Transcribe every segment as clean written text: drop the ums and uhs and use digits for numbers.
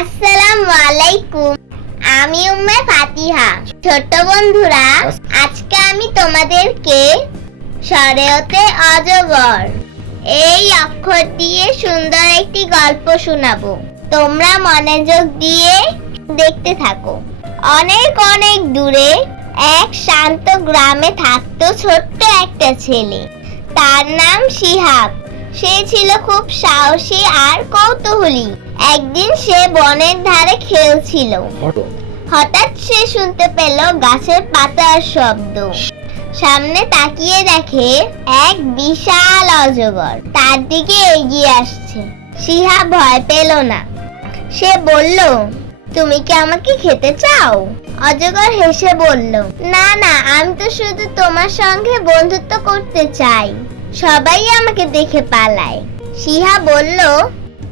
আসসালামু আলাইকুম। আমি উম্মে ফাতিহা। ছোট বন্ধুরা, আজকে আমি তোমাদেরকে শরীয়তে অজগর এই অক্ষর দিয়ে সুন্দর একটি গল্প শোনাবো। তোমরা মনোযোগ দিয়ে দেখতে থাকো। অনেক অনেক দূরে এক শান্ত গ্রামে থাকতো ছোট্ট একটা ছেলে। তার নাম শিহাব। সে ছিল খুব সাহসী আর কৌতূহলী। একদিন সে বনের ধারে খেলছিল। হঠাৎ সে শুনতে পেল গাছের পাতার শব্দ। সামনে তাকিয়ে দেখে এক বিশাল অজগর তার দিকে এগিয়ে আসছে। শিহাব ভয় পেল না। সে বলল, তুমি কি আমাকে খেতে চাও? অজগর হেসে বলল, না না, আমি তো শুধু তোমার সঙ্গে বন্ধুত্ব করতে চাই। সবাই আমাকে দেখে পালায়। শিহাব বলল,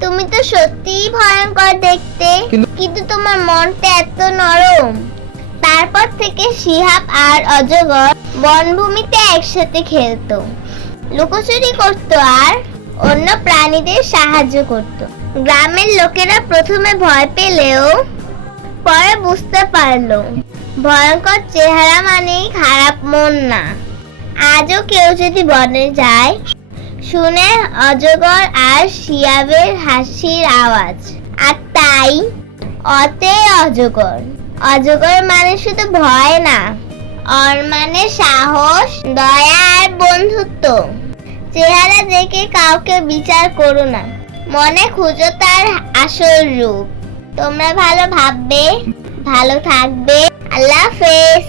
তুমি তো সত্যিই ভয়ঙ্কর দেখতে, কিন্তু তোমার মনটা এত নরম। তারপর থেকে শিহাব আর অজগর বনভূমিতে একসাথে খেলতো, লুকোচুরি করত আর অন্য প্রাণীদের সাহায্য করত। গ্রামের লোকেরা প্রথমে ভয় পেলেও পরে বুঝতে পারলো ভয়ঙ্কর চেহারা মানেই খারাপ মন না। আজও কেউ যদি বনে যায়, শুনে অজগর আর শিয়াবের হাসির আওয়াজ, আর তাই অতে অজগর। অজগর মানে শুধু ভয় না, অর মানে সাহস, দয়া আর বন্ধুত্ব। চেহারা দেখে কাউকে বিচার করো না, মনে খুঁজো তার আসল রূপ। তোমরা ভালো ভাববে, ভালো থাকবে। আল্লাহ হাফেজ।